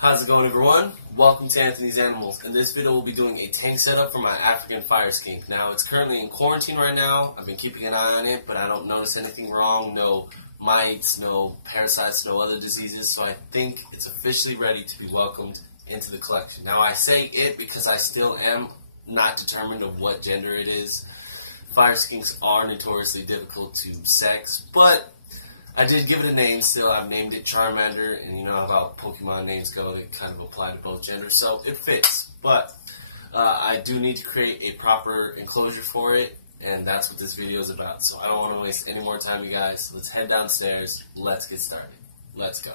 How's it going, everyone? Welcome to Anthony's Animals. In this video we'll be doing a tank setup for my African Fire Skink. Now it's currently in quarantine right now. I've been keeping an eye on it, but I don't notice anything wrong. No mites, no parasites, no other diseases. So I think it's officially ready to be welcomed into the collection. Now I say it because I still am not determined of what gender it is. Fire Skinks are notoriously difficult to sex, but I did give it a name still. I've named it Charmander, and you know how Pokemon names go, they kind of apply to both genders, so it fits. But I do need to create a proper enclosure for it, and that's what this video is about. So I don't want to waste any more time, you guys. So let's head downstairs. Let's get started. Let's go.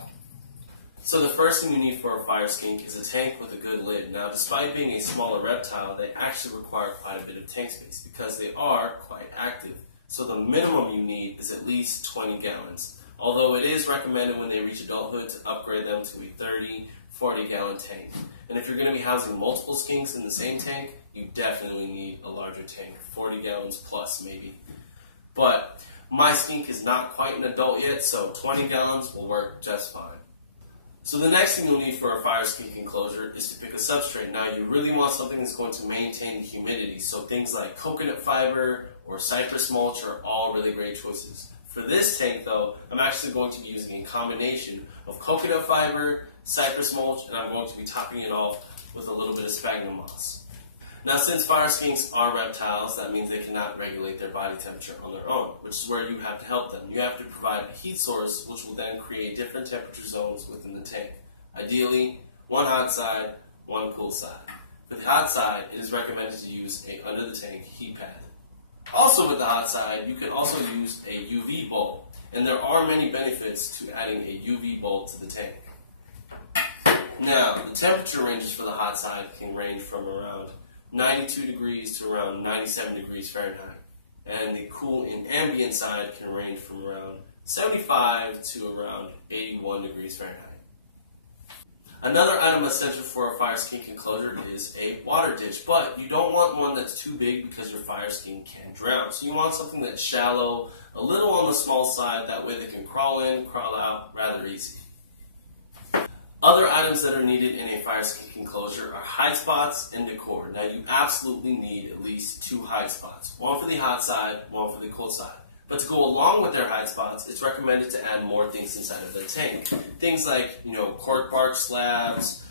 So the first thing you need for a Fire Skink is a tank with a good lid. Now, despite being a smaller reptile, they actually require quite a bit of tank space because they are quite active. So the minimum you need is at least 20 gallons. Although it is recommended when they reach adulthood to upgrade them to a 30, 40-gallon tank. And if you're going to be housing multiple skinks in the same tank, you definitely need a larger tank, 40 gallons plus maybe. But my skink is not quite an adult yet, so 20 gallons will work just fine. So the next thing you'll need for a Fire Skink enclosure is to pick a substrate. Now you really want something that's going to maintain the humidity, so things like coconut fiber or cypress mulch are all really great choices. For this tank though, I'm actually going to be using a combination of coconut fiber, cypress mulch, and I'm going to be topping it off with a little bit of sphagnum moss. Now since Fire Skinks are reptiles, that means they cannot regulate their body temperature on their own, which is where you have to help them. You have to provide a heat source which will then create different temperature zones within the tank. Ideally, one hot side, one cool side. For the hot side, it is recommended to use a under the tank heat pad. Also with the hot side, you can also use a UV bulb, and there are many benefits to adding a UV bulb to the tank. Now, the temperature ranges for the hot side can range from around 92 degrees to around 97 degrees Fahrenheit, and the cool and ambient side can range from around 75 to around 81 degrees Fahrenheit. Another item essential for a Fire Skink enclosure is a water ditch, but you don't want one that's too big because your Fire Skink can drown. So you want something that's shallow, a little on the small side, that way they can crawl in, crawl out rather easy. Other items that are needed in a Fire Skink enclosure are hide spots and decor. Now you absolutely need at least 2 hide spots, one for the hot side, one for the cold side. But to go along with their hide spots, it's recommended to add more things inside of their tank. Things like, cork bark slabs,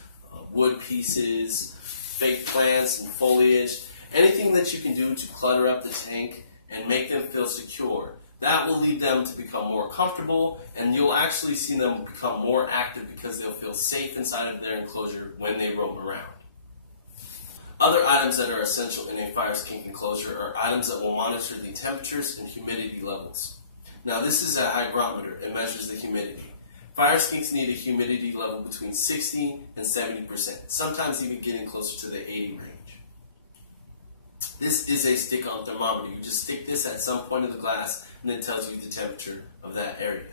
wood pieces, fake plants and foliage, anything that you can do to clutter up the tank and make them feel secure. That will lead them to become more comfortable, and you'll actually see them become more active because they'll feel safe inside of their enclosure when they roam around. Other items that are essential in a Fire Skink enclosure are items that will monitor the temperatures and humidity levels. Now this is a hygrometer. It measures the humidity. Fire Skinks need a humidity level between 60 and 70%, sometimes even getting closer to the 80 range. This is a stick-on thermometer. You just stick this at some point of the glass and it tells you the temperature of that area.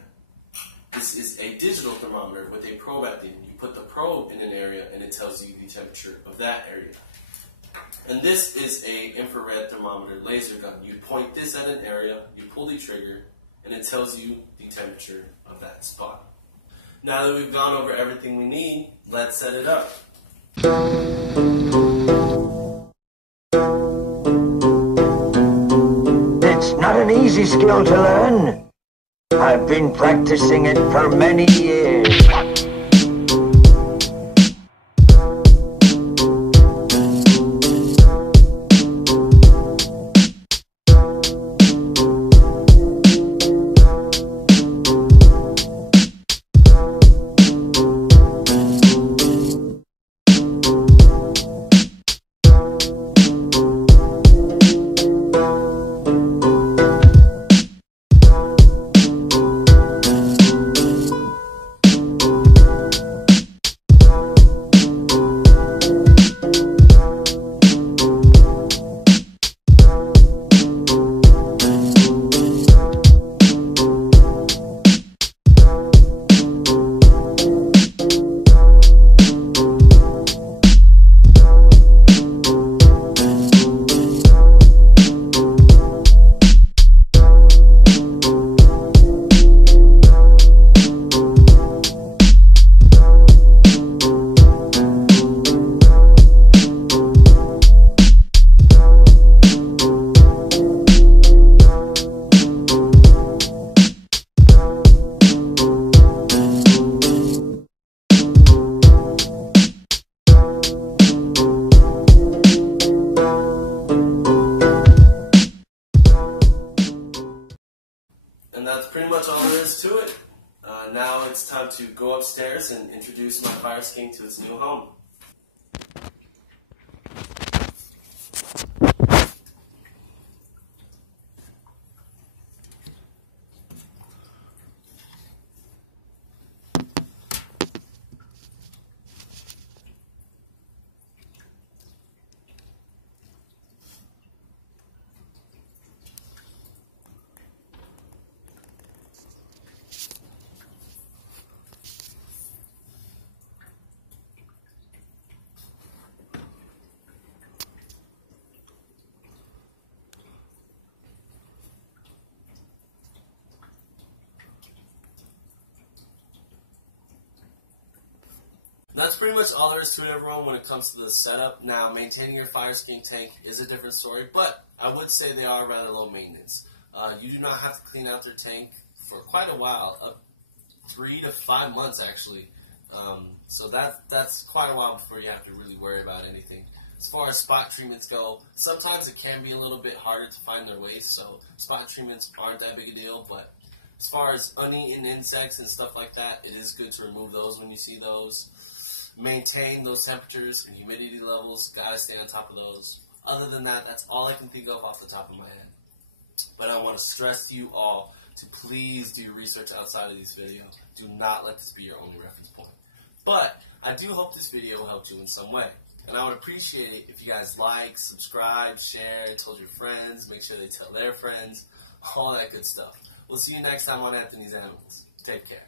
This is a digital thermometer with a probe at the end. You put the probe in an area and it tells you the temperature of that area. And this is a infrared thermometer laser gun. You point this at an area, you pull the trigger, and it tells you the temperature of that spot. Now that we've gone over everything we need, let's set it up. It's not an easy skill to learn. I've been practicing it for many years. And that's pretty much all there is to it. Now it's time to go upstairs and introduce my Fire Skink to its new home. That's pretty much all there is to it, everyone, when it comes to the setup. Now, maintaining your Fire Skink tank is a different story, but I would say they are rather low maintenance. You do not have to clean out their tank for quite a while, 3 to 5 months actually. So that's quite a while before you have to really worry about anything. As far as spot treatments go, sometimes it can be a little bit harder to find their waste, so spot treatments aren't that big a deal, but as far as uneaten insects and stuff like that, it is good to remove those when you see those. Maintain those temperatures and humidity levels. Gotta stay on top of those. Other than that, that's all I can think of off the top of my head. But I want to stress to you all to please do your research outside of this video. Do not let this be your only reference point. But I do hope this video helped you in some way. And I would appreciate it if you guys like, subscribe, share, told your friends, make sure they tell their friends, all that good stuff. We'll see you next time on Anthony's Animals. Take care.